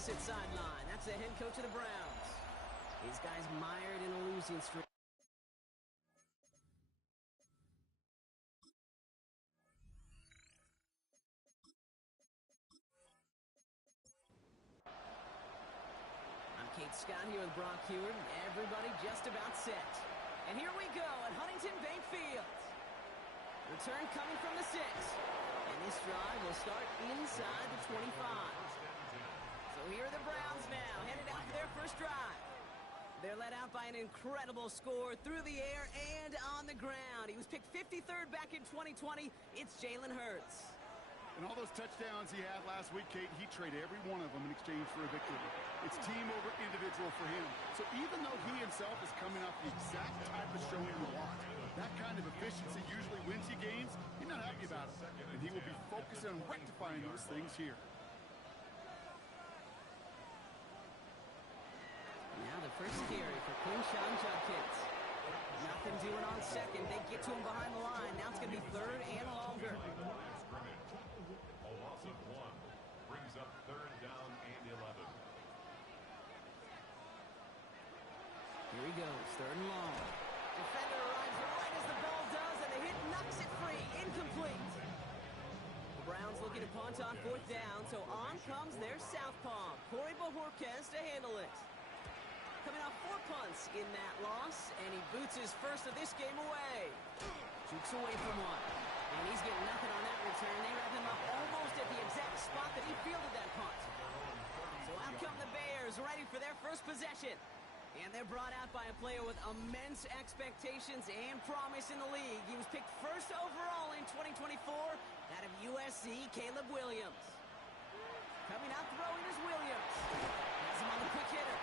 opposite sideline. That's the head coach of the Browns. These guys mired in a losing streak. I'm Kate Scott here with Brock Heward. Everybody just about set. And here we go at Huntington Bank Field. Return coming from the 6. And this drive will start inside the 25. So here are the Browns now, headed out for their first drive. They're led out by an incredible score through the air and on the ground. He was picked 53rd back in 2020. It's Jalen Hurts. And all those touchdowns he had last week, Kate, he traded every one of them in exchange for a victory. It's team over individual for him. So even though he himself is coming off the exact type of showing you want, that kind of efficiency usually wins you games, he's not happy about it. And he will be focused on rectifying those things here. Now the first carry for Quinshon Judkins. Nothing doing on second. They get to him behind the line. Now it's going to be third and longer. A loss of 1 brings up third down and 11. Here he goes, third and long. Defender arrives right as the ball does, and the hit knocks it free. Incomplete. The Browns looking to punt on fourth down, so on comes their southpaw, Corey Bojorquez, to handle it. Coming off 4 punts in that loss, and he boots his first of this game away. Shoots away from one. And he's getting nothing on that return. They wrap him up almost at the exact spot that he fielded that punt. So out come the Bears, ready for their first possession. And they're brought out by a player with immense expectations and promise in the league. He was picked first overall in 2024, out of USC, Caleb Williams. Coming out throwing is Williams. Has him on the quick hitter.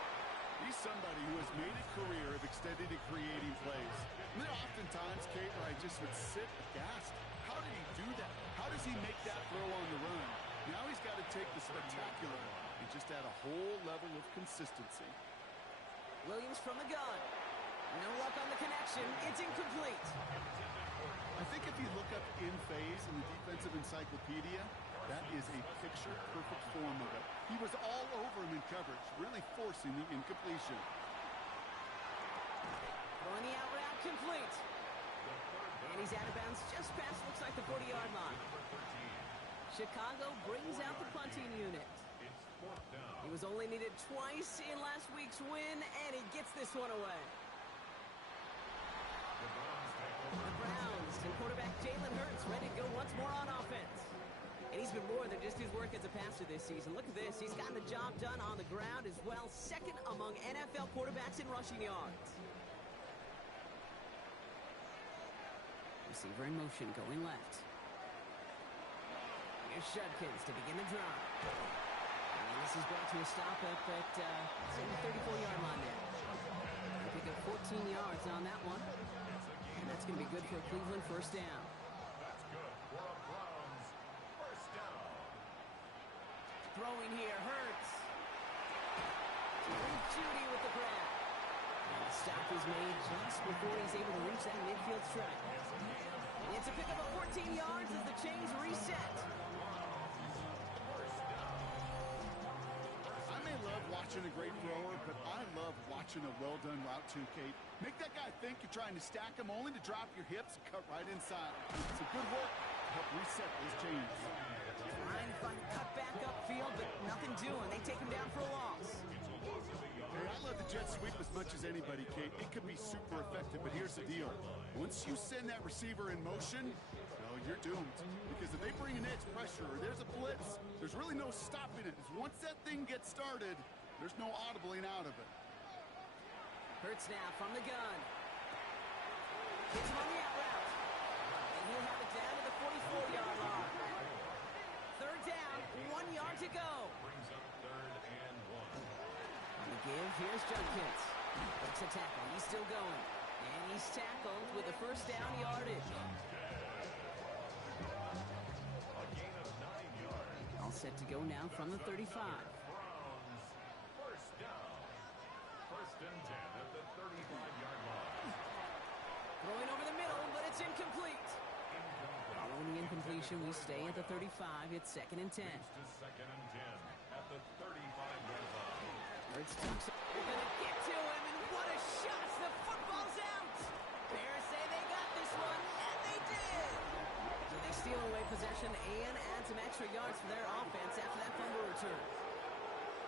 He's somebody who has made a career of extending and creating plays. And there are oftentimes, Kate, where I just would sit aghast. How did he do that? How does he make that throw on the run? Now he's got to take the spectacular and just add a whole level of consistency. Williams from the gun. No luck on the connection. It's incomplete. I think if you look up in phase in the defensive encyclopedia, that is a picture-perfect form of it. He was all over him in coverage, really forcing the incompletion. Throwing the out route complete. And he's out of bounds just past, looks like the 40-yard line. Chicago brings out the punting unit. He was only needed twice in last week's win, and he gets this one away. The Browns and quarterback Jalen Hurts ready to go once more on offense. And he's been more than just his work as a passer this season. Look at this. He's gotten the job done on the ground as well. Second among NFL quarterbacks in rushing yards. Receiver in motion going left. Here's Judkins to begin the drive. And this is brought to a stop up at the 34-yard line there. They pick up 14 yards on that one. And that's going to be good for a Cleveland first down. That's good for a Browns first down. Throwing here, Hurts. Judy with the grab. And the stop is made just before he's able to reach that midfield strike. It's a pickup of 14 yards as the chains reset. I may love watching a great thrower, but I love watching a well-done route too, Kate. Make that guy think you're trying to stack him only to drop your hips and cut right inside. It's a good work to help reset those chains. Trying to find a cut back upfield, but nothing doing. They take him down for a loss. Hey, I love the jet sweep as much as anybody, Kate. It can be super effective, but here's the deal. Once you send that receiver in motion, well, you're doomed. Because if they bring an edge pressure or there's a blitz, there's really no stopping it. Once that thing gets started, there's no audibling out of it. Hurts now from the gun. Gets him on the out route. And he'll have it down to the 44-yard line. Third down, 1 yard to go. Brings up third and 1. On the give, here's Judkins. Breaks a tackle, he's still going. And he's tackled with a first down yardage. A gain of 9 yards. All set to go now from the 35. Browns first down. First and 10 at the 35-yard line. Throwing over the middle, but it's incomplete. Following the incompletion, we stay at the 35. It's second and 10. To second and 10 at the 35-yard Hurts tucks. They're gonna get to him, and what a shot! The football's out! Bears say they got this one, and they did! So they steal away possession and add some extra yards for their offense after that fumble return.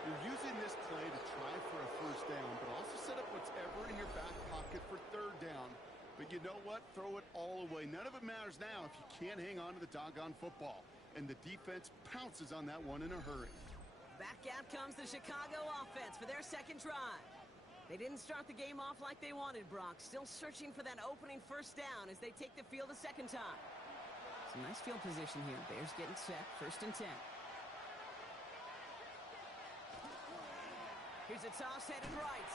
You're using this play to try for a first down, but also set up whatever in your back pocket for third down. But you know what? Throw it all away. None of it matters now if you can't hang on to the doggone football. And the defense pounces on that one in a hurry. Back out comes the Chicago offense for their second drive. They didn't start the game off like they wanted, Brock. Still searching for that opening first down as they take the field a second time. Some nice field position here. Bears getting set. First and 10. Here's a toss headed right.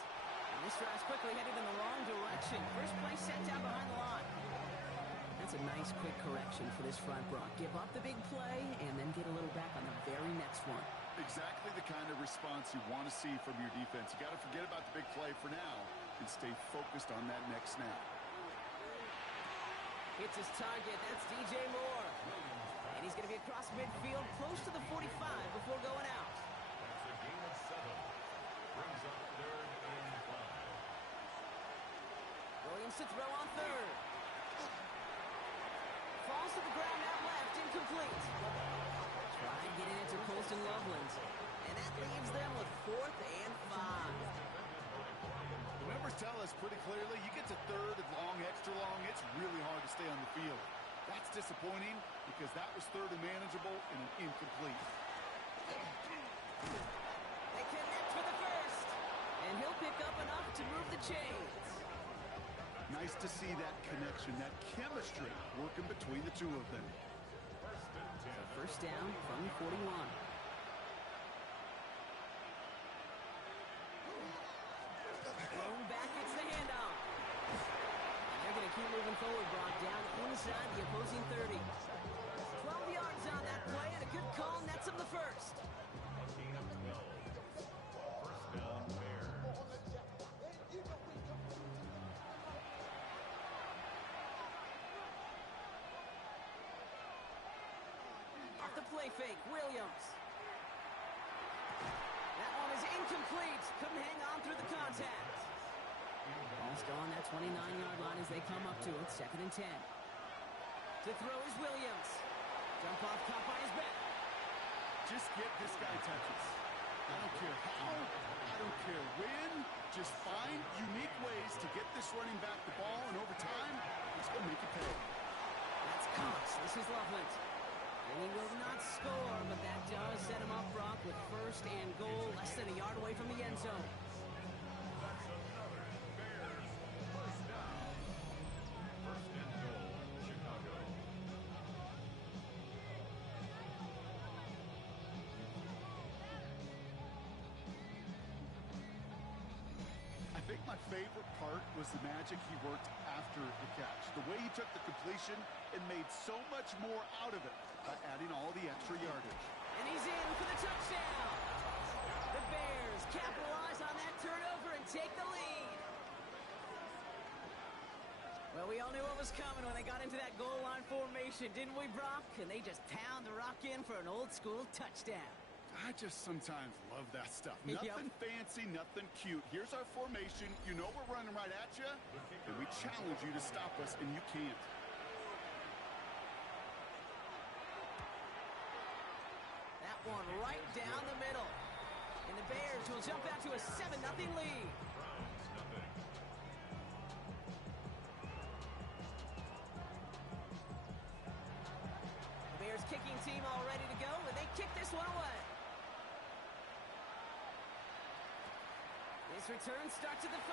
And this drive's quickly headed in the wrong direction. First play sent down behind the line. That's a nice quick correction for this front, Brock. Give up the big play and then get a little back on the very next one. Exactly the kind of response you want to see from your defense. You got to forget about the big play for now and stay focused on that next snap. Hits his target. That's DJ Moore. And he's going to be across midfield close to the 45 before going out. That's a gain of 7. Brings up third and 5. Williams to throw on third. Falls to the ground out left, incomplete. Trying to get it into Colston Loveland. And that leaves them with 4th and 5. The numbers tell us pretty clearly, you get to third and long, extra long, it's really hard to stay on the field. That's disappointing because that was third and manageable and an incomplete. They connect for the first. And he'll pick up enough to move the chains. Nice to see that connection, that chemistry working between the two of them. First down from the 41. Thrown back, it's the handoff. And they're going to keep moving forward, Brock, down inside the opposing 30. 12 yards on that play, and a good call nets them the first. A gain of 12. First down, Bears. Off the play fake, Williams. That one is incomplete. Couldn't hang on through the contact. Ball's still on that 29-yard line as they come up to it. Second and 10. To throw is Williams. Jump off, caught by his back. Just get this guy touches. I don't care how, I don't care when. Just find unique ways to get this running back the ball, and over time, he's going to make it pay. That's Cox. This is Loveland. And he will not score, but that does set him up, Brock, with first and goal, less than a yard away from the end zone. That's another Bears first down. First and goal, Chicago. I think my favorite part was the magic he worked after the catch. The way he took the completion and made so much more out of it by adding all the extra yardage. And he's in for the touchdown. The Bears capitalize on that turnover and take the lead. Well, we all knew what was coming when they got into that goal line formation, didn't we, Brock? And they just pound the rock in for an old-school touchdown. I just sometimes love that stuff. Yep. Nothing fancy, nothing cute. Here's our formation. You know we're running right at you, and we challenge you to stop us, and you can't. That one right down the middle. And the Bears will jump out to a 7-0 lead. Browns, nothing. The Bears kicking team all ready to go, and they kick this one away. This return starts at the 5.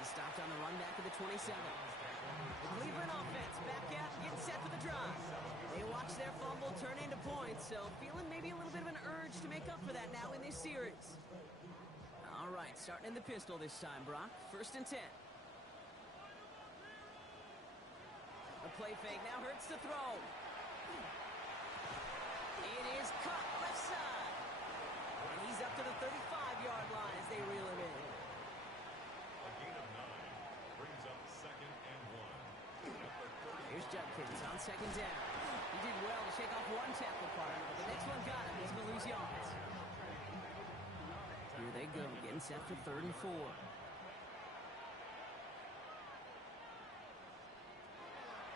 He's stopped on the run back of the 27. The Cleveland offense back out and getting set for the drive. They watch their fumble turn into points, so feeling maybe a little bit of an urge to make up for that now in this series. All right, starting in the pistol this time, Brock. First and 10. A play fake now hurts to throw. It is caught left side. And he's up to the 35-yard line as they reel him in. A gain of 9 brings up second and 1. At the 30. Here's Judkins on second down. He did well to shake off one tackle partner, but the next one got him. He's going to lose yards. Here they go, getting set for 3rd and 4.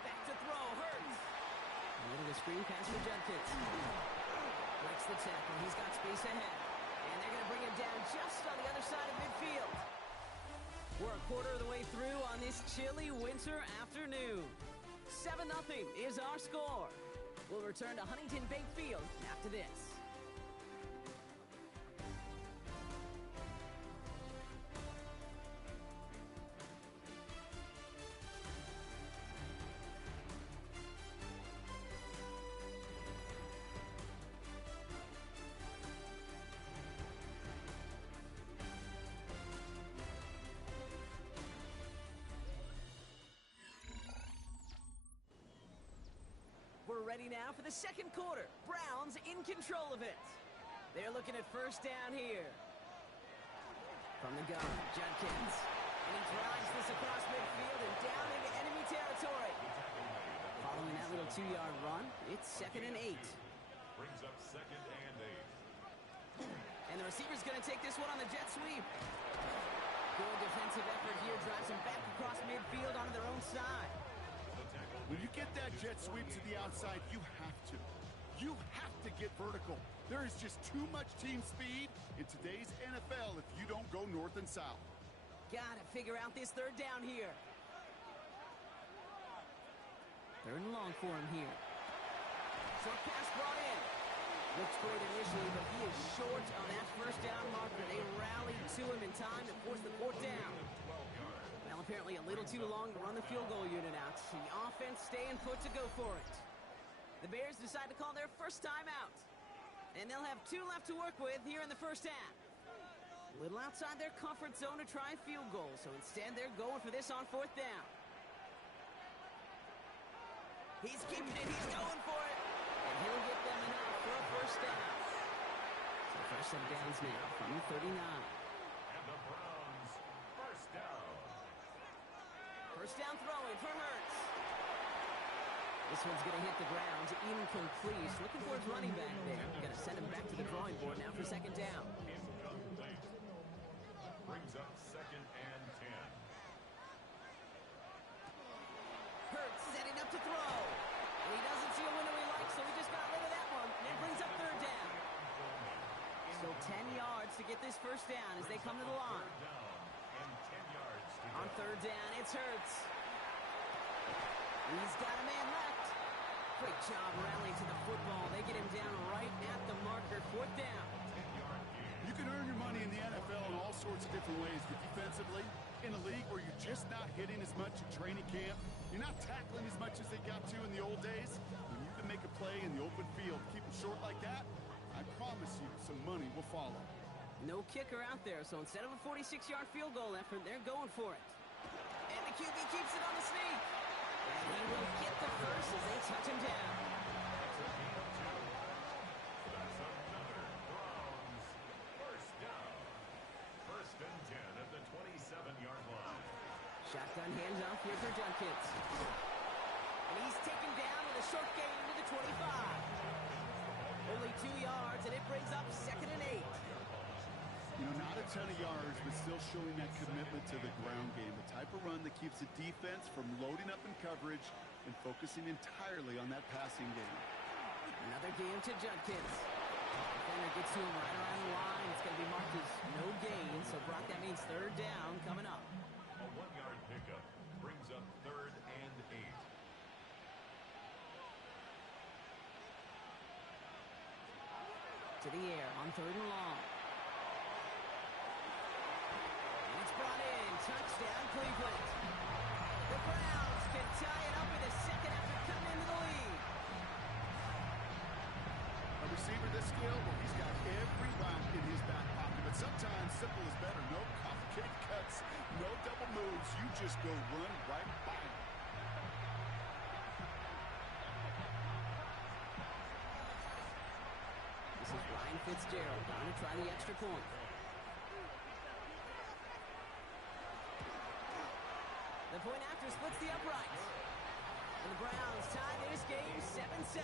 Back to throw, Hurts. A little of a screen pass for Judkins. Breaks the tackle, he's got space ahead. And they're going to bring him down just on the other side of midfield. We're a quarter of the way through on this chilly winter afternoon. 7-0 is our score. We'll return to Huntington Bank Field after this. We're ready now for the second quarter. Browns in control of it. They're looking at first down here. From the gun, Judkins. And he drives this across midfield and down into enemy territory. Following that little 2-yard run, it's 2nd and 8. Brings up 2nd and 8. And the receiver's going to take this one on the jet sweep. Good defensive effort here. Drives him back across midfield onto their own side. When you get that jet sweep to the outside, you have to. You have to get vertical. There is just too much team speed in today's NFL if you don't go north and south. Gotta figure out this 3rd down here. 3rd and long for him here. Short pass brought in. Looks great initially, but he is short on that first down marker. They rallied to him in time to force the 4th down. Well, apparently a little too long to run the field goal unit out. The offense staying put to go for it. The Bears decide to call their first time out. And they'll have 2 left to work with here in the first half. A little outside their comfort zone to try a field goal, so instead they're going for this on 4th down. He's keeping it, he's going for it. And he'll get them enough for a first down. So fresh set of downs now from the 39. And the Browns, first down. First down throwing for Hurts. This one's going to hit the ground, incomplete. Looking for his running back there. Going to send him back to the drawing board now for 2nd down. Incomplete. Brings up 2nd and 10. Hurts setting up to throw. And he doesn't see a window he likes, so he just got rid of that one. And it brings up 3rd down. So 10 yards to get this first down as they come to the line. And 10 yards to On 3rd down, it's Hurts. He's got a man left. Great job rallying to the football. They get him down right at the marker. 4th down. You can earn your money in the NFL in all sorts of different ways, but defensively, in a league where you're just not hitting as much at training camp, you're not tackling as much as they got to in the old days, when you can make a play in the open field, keep them short like that, I promise you some money will follow. No kicker out there, so instead of a 46-yard field goal effort, they're going for it. And the QB keeps it on the sneak. And he will get the first as they touch him down. That's another Browns first down. 1st and 10 at the 27-yard line. Shotgun handoff here for Judkins. And he's taken down with a short gain to the 25. Only 2 yards, and it brings up 2nd and 8. You know, not a ton of yards, but still showing that commitment to the ground game. The type of run that keeps the defense from loading up in coverage and focusing entirely on that passing game. Another game to Judkins. Defender gets to him right around the line. It's going to be marked as no gain, so Brock, that means 3rd down coming up. A 1-yard pickup brings up 3rd and 8. To the air on 3rd and long. Brought in, touchdown Cleveland. The Browns can tie it up in the 2nd after coming into the lead. A receiver this skilled, well, he's got every route in his back pocket, but sometimes simple is better. No complicated cuts, no double moves. You just go run right by him. This is Ryan Fitzgerald going to try the extra point. The point after splits the uprights. And the Browns tie this game 7-7.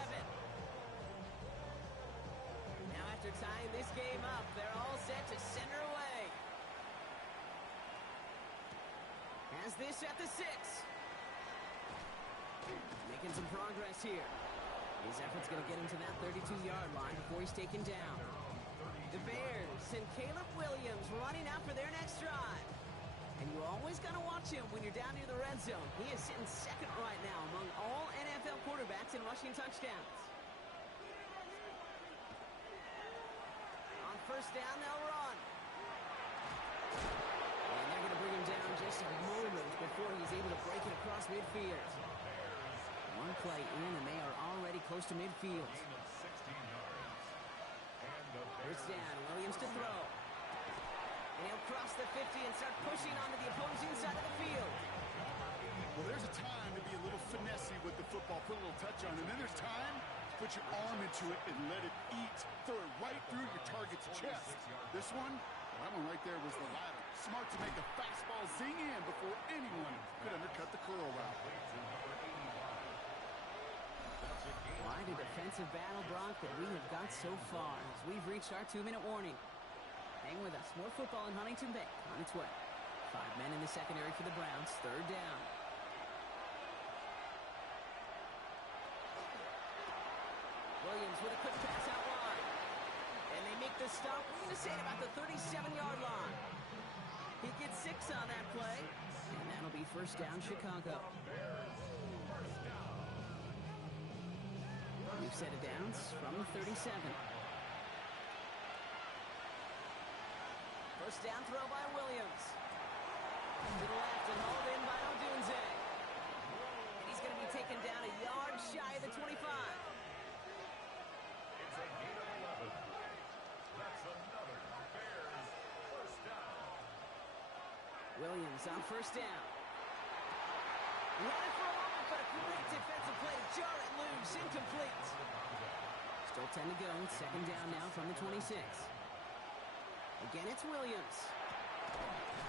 Now after tying this game up, they're all set to send her away. Has this at the 6. Making some progress here. His effort's going to get him to that 32-yard line before he's taken down. The Bears and Caleb Williams running out for their next drive. And you always got to watch him when you're down near the red zone. He is sitting second right now among all NFL quarterbacks in rushing touchdowns. On first down, they'll run. And they're going to bring him down just a moment before he's able to break it across midfield. One play in, and they are already close to midfield. First down, Williams to throw. And he'll cross the 50 and start pushing onto the opposing side of the field. Well, there's a time to be a little finessey with the football, put a little touch on, and then there's time to put your arm into it and let it eat. Throw it right through your target's chest. This one, that one right there was the latter. Smart to make a fastball zing in before anyone could undercut the curl route. Quite a defensive battle, Brock, that we have got so far as we've reached our 2-minute warning. Hang with us. More football in Huntington Bank on its way. 5 men in the secondary for the Browns. Third down. Williams with a quick pass out wide. And they make the stop. We're going to say at about the 37-yard line. He gets 6 on that play. And that'll be first down, Chicago. We've set it down from the 37. First down throw by Williams. To the left and hauled in by Odunze. And he's going to be taken down a yard shy of the 25. It's a gain of 11. That's another Bears first down. Williams on first down. Running for a moment, but a great defensive play to jar it loose. Incomplete. Still 10 to go. Second down now from the 26. Again, it's Williams.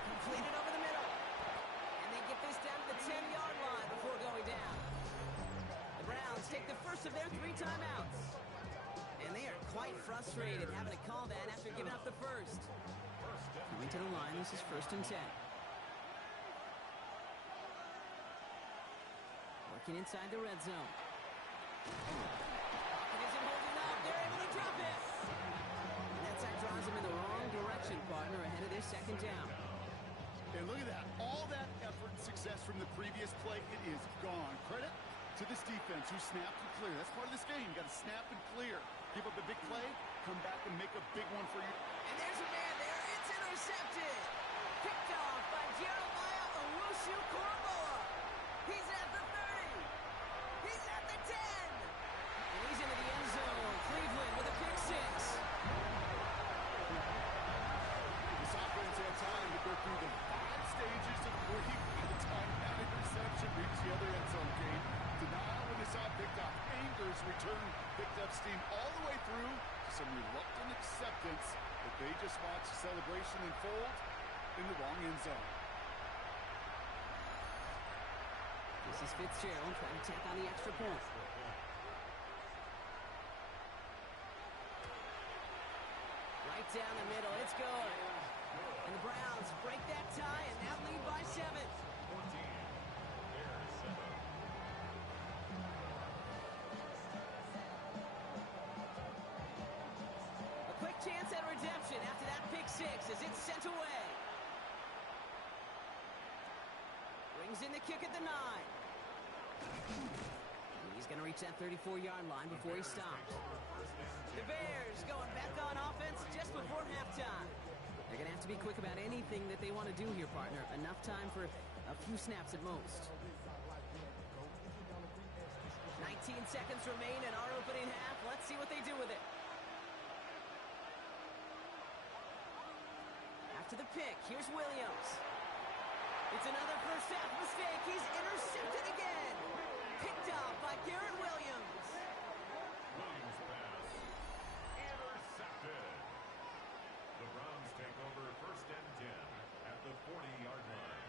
Completed over the middle. And they get this down to the 10-yard line before going down. The Browns take the first of their 3 timeouts. And they are quite frustrated having to call that after giving up the first. Coming to the line, this is first and 10. Working inside the red zone. It isn't holding up. They're able to drop it. And that side draws him in the wrong direction, partner, ahead of their second down. And look at that. All that effort and success from the previous play, it is gone. Credit to this defense who snapped and clear. That's part of this game. You got to snap and clear. Give up a big play, come back and make a big one for you. And there's a man there. It's intercepted. Picked off by Jeremiah Owusu-Koramoah. He's at the 30. He's at the 10. And he's into the end zone. Cleveland with a pick 6. This offense had time to go through the 5 stages of grief by the time that interception reached the other end zone game. Denial when they saw it picked up. Anger's return picked up steam all the way through to some reluctant acceptance that they just watched the celebration unfold in the wrong end zone. This is Fitzgerald trying to tack on the extra point. Right down the middle, it's good. And the Browns break that tie and now lead by 7. 14. Bears 7. A quick chance at redemption after that pick 6 as it's sent away. Brings in the kick at the 9. And he's going to reach that 34-yard line before he stops. The Bears going back on offense just before halftime. They're going to have to be quick about anything that they want to do here, partner. Enough time for a few snaps at most. 19 seconds remain in our opening half. Let's see what they do with it. After the pick, here's Williams. It's another first half mistake. He's intercepted again. Picked off by Garrett Williams. Williams pass. Intercepted. The Browns take over first and 10 at the 40-yard line.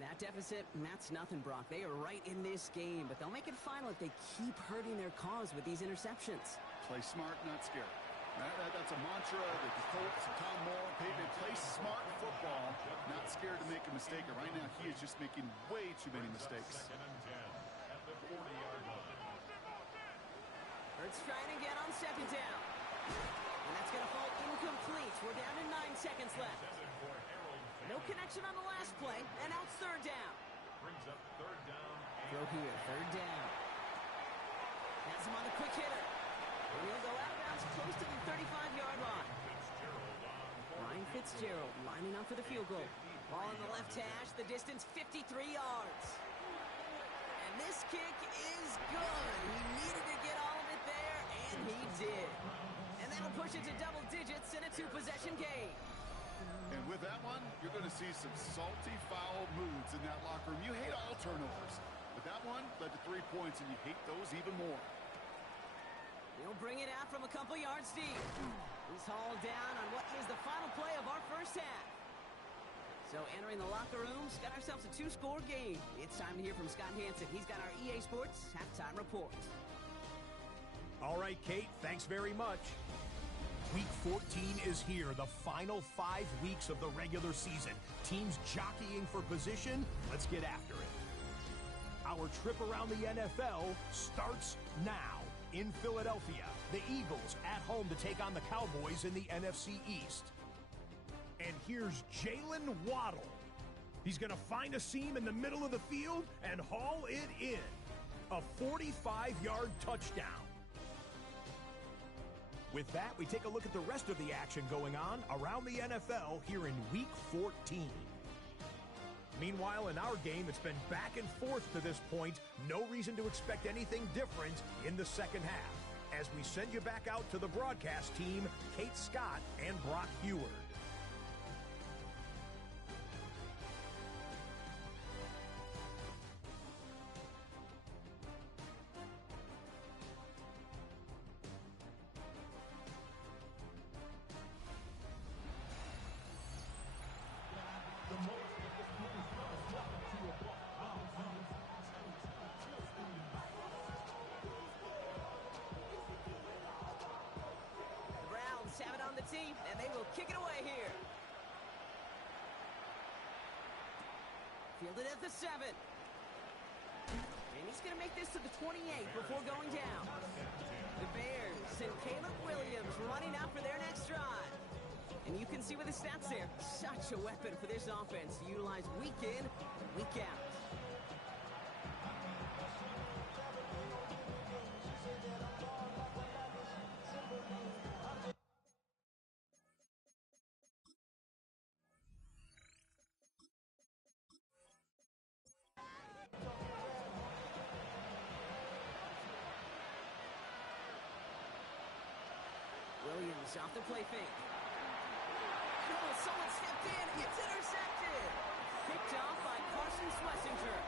That deficit, that's nothing, Brock. They are right in this game, but they'll make it final if they keep hurting their cause with these interceptions. Play smart, not scared. That's a mantra that the Colts, Tom Moore, they play smart football, not scared to make a mistake. And right now, he is just making way too many mistakes. Second and 10 at the 40-yard line. Hurts trying again on second down. And that's going to fall incomplete. We're down to 9 seconds left. No connection on the last play, and now it's third down. Brings up third down. Throw here, third down. Has him on the quick hitter. We're going to go out of bounds close to the 35-yard line. Ryan Fitzgerald lining up for the field goal. Ball on the left hash, the distance 53 yards. And this kick is good. He needed to get all of it there, and he did. And that'll push it to double digits in a 2-possession game. And with that one, you're going to see some salty, foul moods in that locker room. You hate all turnovers. But that one led to 3 points, and you hate those even more. He'll bring it out from a couple yards deep. He's hauled down on what is the final play of our first half. So entering the locker rooms, got ourselves a 2-score game. It's time to hear from Scott Hanson. He's got our EA Sports halftime report. All right, Kate, thanks very much. Week 14 is here, the final 5 weeks of the regular season. Teams jockeying for position. Let's get after it. Our trip around the NFL starts now. In Philadelphia, the Eagles at home to take on the Cowboys in the NFC East. And here's Jalen Waddle. He's going to find a seam in the middle of the field and haul it in. A 45-yard touchdown. With that, we take a look at the rest of the action going on around the NFL here in Week 14. Meanwhile, in our game, it's been back and forth to this point. No reason to expect anything different in the second half. As we send you back out to the broadcast team, Kate Scott and Brock Heward. Have it on the team, and they will kick it away here. Fielded at the 7. And he's going to make this to the 28 before going down. The Bears and Caleb Williams running out for their next drive. And you can see with the stats there, such a weapon for this offense to utilize week in, week out. Williams off the play fake. Oh, someone stepped in. It's intercepted. Picked off by Carson Schlesinger.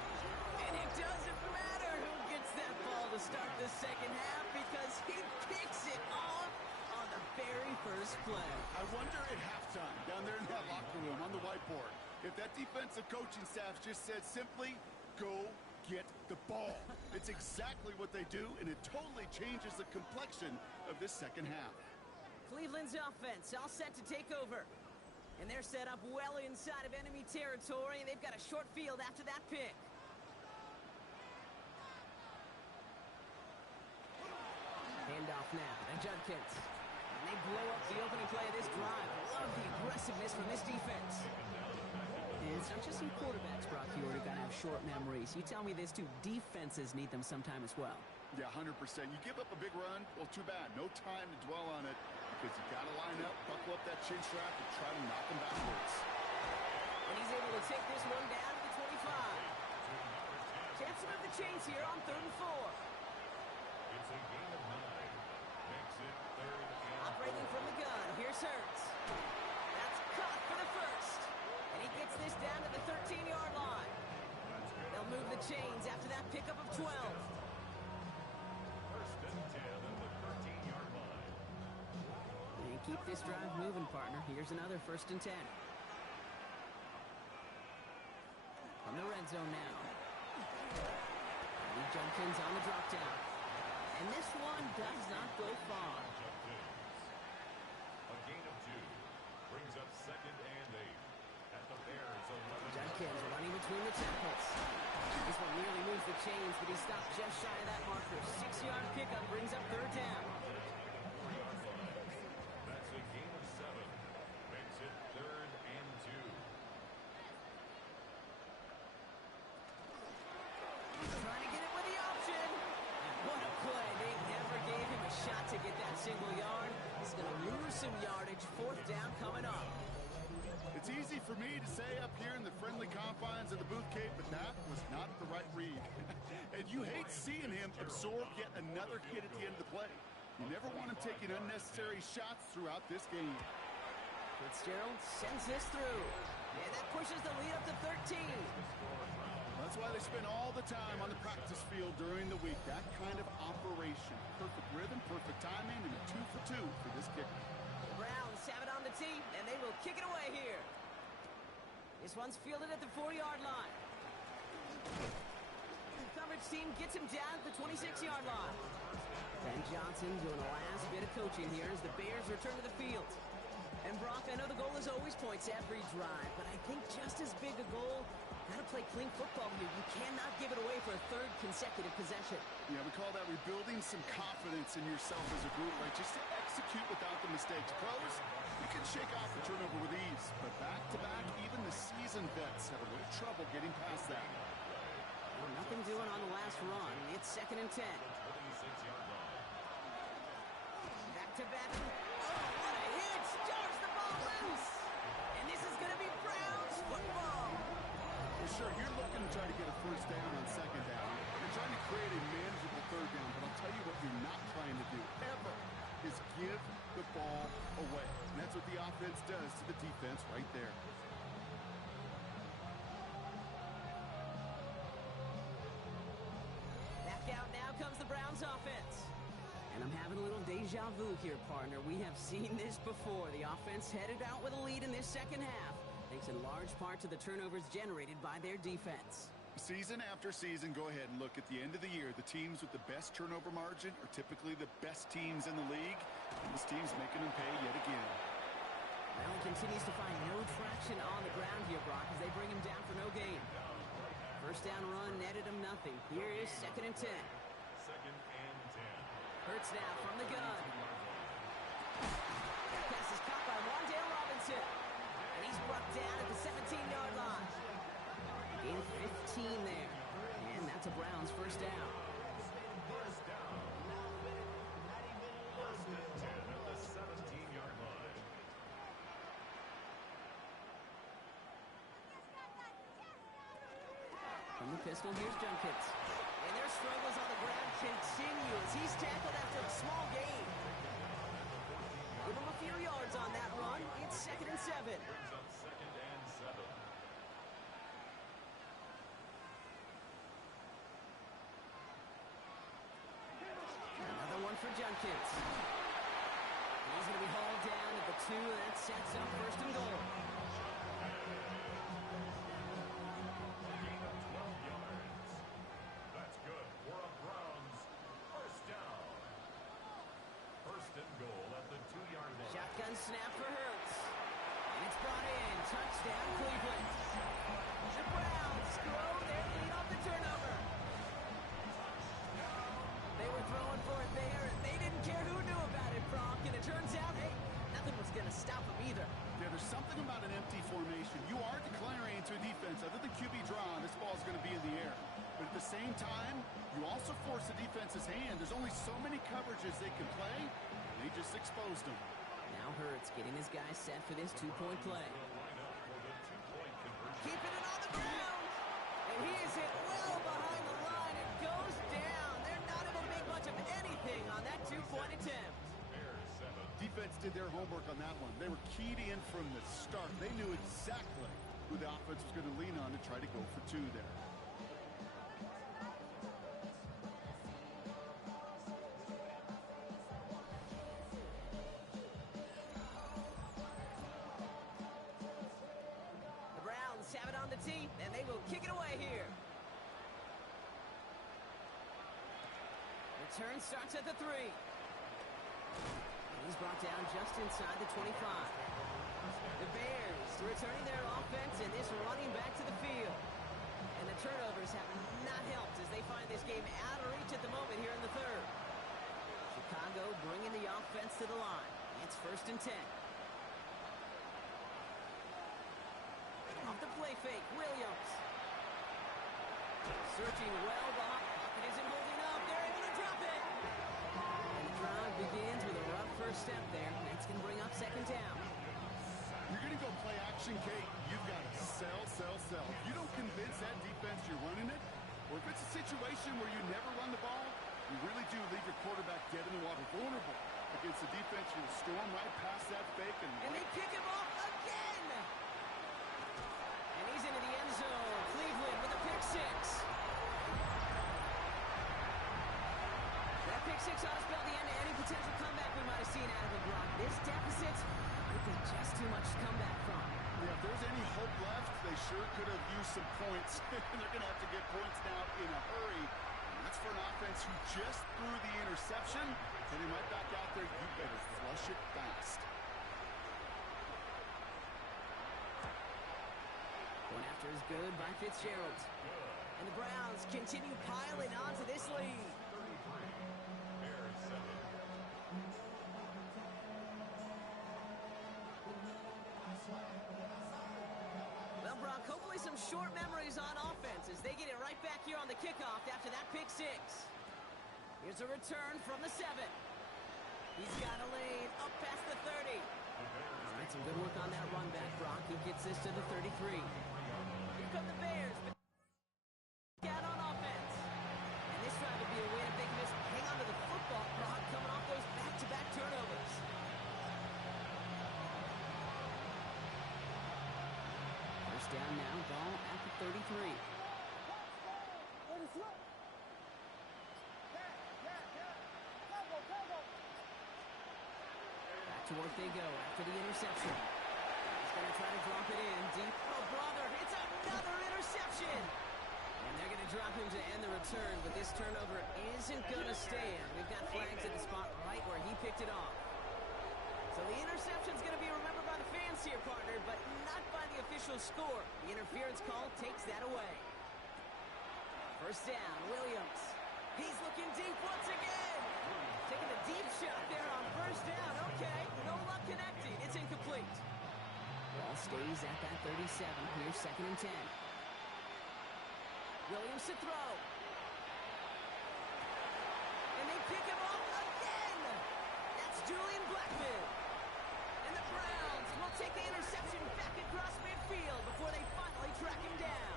And it doesn't matter who gets that ball to start the second half because he picks it off on the very first play. I wonder at halftime, down there in that locker room on the whiteboard, if that defensive coaching staff just said simply, go get the ball. It's exactly what they do, and it totally changes the complexion of this second half. Cleveland's offense all set to take over. And they're set up well inside of enemy territory, and they've got a short field after that pick. Handoff now to Judkins. And they blow up the opening play of this drive. Love the aggressiveness from this defense. And it's not just some quarterbacks, Brock Heward, who got to have short memories. You tell me this too, defenses need them sometime as well. Yeah, 100%. You give up a big run, well, too bad. No time to dwell on it because you got to line up, buckle up that chin strap, and try to knock them backwards. And he's able to take this one down to the 25. Chance to move the chains here on 3rd and 4. It's a gain of 9. Makes it 3rd and Operating from the gun, here's Hurts. That's caught for the first. And he gets this down to the 13-yard line. They'll move the chains after that pickup of 12. Keep this drive moving, partner. Here's another 1st and 10. On the red zone now. Lee Jenkins on the drop down. And this one does not go far. Bears 11. Judkins running between the tackles. This one nearly moves the chains, but he stopped just shy of that marker. 6-yard pickup brings up third down. That's a gain of 7. Makes it 3rd and 2. He's trying to get it with the option. And what a play. They never gave him a shot to get that single yard. He's going to lose some yardage. 4th down coming up. It's easy for me to say up here in the friendly confines of the booth, Kate, but that was not the right read. And you hate seeing him absorb yet another hit at the end of the play. You never want him taking unnecessary shots throughout this game. Fitzgerald sends this through. And that pushes the lead up to 13. That's why they spend all the time on the practice field during the week. That kind of operation. Perfect rhythm, perfect timing, and a 2 for 2 for this kicker. The Browns have it on the tee, and they will kick it away here. This one's fielded at the 4-yard line. The coverage team gets him down at the 26-yard line. Ben Johnson doing the last bit of coaching here as the Bears return to the field. And Brock, I know the goal is always points every drive, but I think just as big a goal, gotta play clean football here. You cannot give it away for a 3rd consecutive possession. Yeah, we call that rebuilding some confidence in yourself as a group, right? Just to execute without the mistakes. Pros, you can shake off the turnover with ease, but back-to-back, even the seasoned vets have a little trouble getting past that. Well, nothing doing on the last run. It's 2nd and 10. 26-yard line. Back-to-back. Oh, what a hit! Starts the ball loose! And this is gonna be Browns football! Well, sure, you're looking to try to get a 1st down on 2nd down. You're trying to create a manageable 3rd down, but I'll tell you what you're not trying to do, ever, is give the ball away. And that's what the offense does to the defense right there. Back out now comes the Browns offense. And I'm having a little deja vu here, partner. We have seen this before. The offense headed out with a lead in this 2nd half, thanks in large part to the turnovers generated by their defense. Season after season, go ahead and look at the end of the year. The teams with the best turnover margin are typically the best teams in the league. And this team's making them pay yet again. Allen continues to find no traction on the ground here, Brock, as they bring him down for no gain. 1st down run netted him nothing. Here is 2nd and 10. 2nd and 10. Hurts now from the gun. That pass is caught by Wan'Dale Robinson. And he's brought down at the 17-yard line. Gain 15 there. And that's a Browns 1st down. 1st down. 1st and 10 at the 17-yard line. From the pistol, here's Junkins. And their struggles on the ground continue as he's tackled after a small gain. Give him a few yards on that run. It's 2nd and 7. Brings up 2nd and 7. Another one for Junkins. And he's going to be hauled down at the 2, and that sets up 1st and goal. Gain of 12 yards. That's good for a Browns 1st down. 1st and goal at the 2-yard line. Shotgun snap for Hurts. And it's brought in. Touchdown, Cleveland. The Browns grow their lead off the turnover. They were throwing for it there, and they didn't care who knew about it, Brock. And it turns out, hey, nothing was going to stop them either. Yeah, there's something about an empty formation. You are declaring to a defense, other than QB draw, this ball's going to be in the air. But at the same time, you also force the defense's hand. There's only so many coverages they can play. They just exposed them. Now Hurts getting his guys set for this 2-point play. Line up for the 2-point conversion. Keeping it on the ground. And he is hit well behind the line. It goes down. They're not able to make much of anything on that 2-point attempt. Bears 7. Defense did their homework on that one. They were keyed in from the start. They knew exactly who the offense was going to lean on to try to go for 2 there. The Browns have it on the tee, and they will kick it away here. Return starts at the 3. And he's brought down just inside the 25. The Bears returning their offense and this running back to the field. And the turnovers have not helped as they find this game out of reach at the moment here in the third. Chicago bringing the offense to the line. It's 1st and 10. Off the play fake, Williams. Searching well, the pocket isn't holding up. They're able to drop it. And the drive begins with a rough first step there. That's going to bring up 2nd down. You're going to go play action, Kate. You've got to sell, sell, sell. If you don't convince that defense you're running it, or if it's a situation where you never run the ball, you really do leave your quarterback dead in the water, vulnerable against the defense. You'll storm right past that fake. And they pick him off again. And he's into the end zone. Cleveland with a pick six. That pick six ought to spell the end to any potential comeback we might have seen out of the Brock. This deficit might be just too much to come back from. Yeah, if there's any hope left, they sure could have used some points. And they're going to have to get points now in a hurry. And that's for an offense who just threw the interception. Heading right back out there, you better flush it fast. One after is good by Fitzgerald. And the Browns continue piling on to this lead. Bears 7. Well, Brock, hopefully some short memories on offense as they get it right back here on the kickoff after that pick six. Here's a return from the 7. He's got a lane up past the 30. All right, some good work on that run back, Brock. He gets this to the 33. Here come the Bears. Out on offense. And this drive would be a win if they can just hang on to the football, Brock, coming off those back-to-back turnovers. First down now, ball at the 33. Back to work they go after the interception. He's going to try to drop it in deep. Oh, brother, it's another interception. And they're going to drop him to end the return, but this turnover isn't going to stand. We've got flags at the spot right where he picked it off. So the interception's going to be remembered by the fans here, partner, but not by the official score. The interference call takes that away. First down, Williams. He's looking deep once again. Taking a deep shot there on first down. Okay, no luck connecting. It's incomplete. Ball stays at that 37. Here's 2nd and 10. Williams to throw. And they pick him off again. That's Julian Blackmon. And the Browns will take the interception back across midfield before they finally track him down.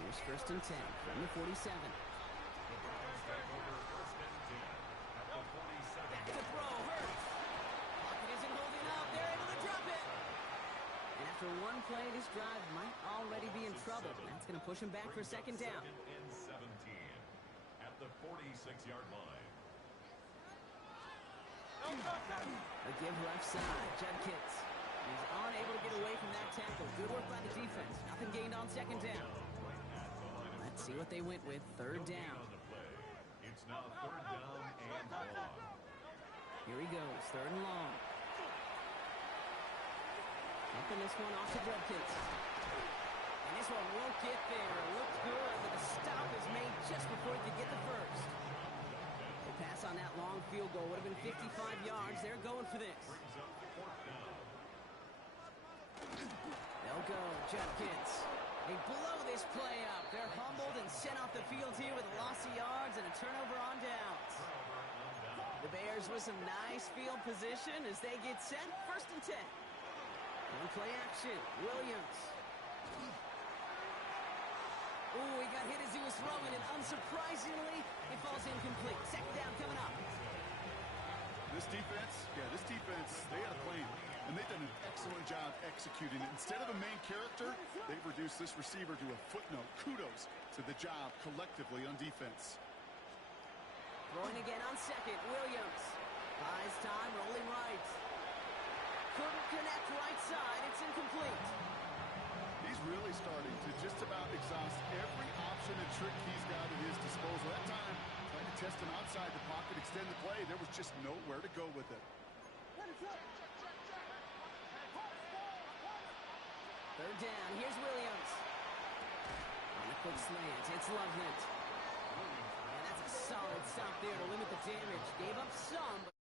Here's 1st and 10 from the 47. The Browns take over 1st and 10 at the 47. Back to throw, Hurts. Pocket isn't holding up. They're able to drop it. And after one play, this drive might already be in trouble. That's going to push him back for 2nd down. 2nd and 17 at the 46-yard line. A give left side. Judkins. He's unable to get away from that tackle. Good work by the defense. Nothing gained on 2nd down. Let's see what they went with. 3rd down. On the play. It's now 3rd down and long. Here he goes. 3rd and long. Upping this one off to Judkins. And this one won't get there. Looked good, but the stop is made just before he could get the first. The pass on that long field goal would have been 55 yards. They're going for this. Brings up 4th down. They'll go. Judkins. They blow this play up. They're humbled and sent off the field here with a loss of yards and a turnover on downs. The Bears with some nice field position as they get set. 1st and 10. One play action. Williams. Ooh, he got hit as he was throwing, and unsurprisingly, it falls incomplete. 2nd down coming up. This defense, they had a plan. And they've done an excellent job executing it. Instead of a main character, they've reduced this receiver to a footnote. Kudos to the job collectively on defense. Throwing again on 2nd. Williams. Buys time, rolling right. Couldn't connect right side. It's incomplete. He's really starting to just about exhaust every option and trick he's got at his disposal. That time, trying to test him outside the pocket, extend the play. There was just nowhere to go with it. down. Here's Williams. On a quick slant, it's Loveland. And that's a solid stop there to limit the damage. Gave up some, but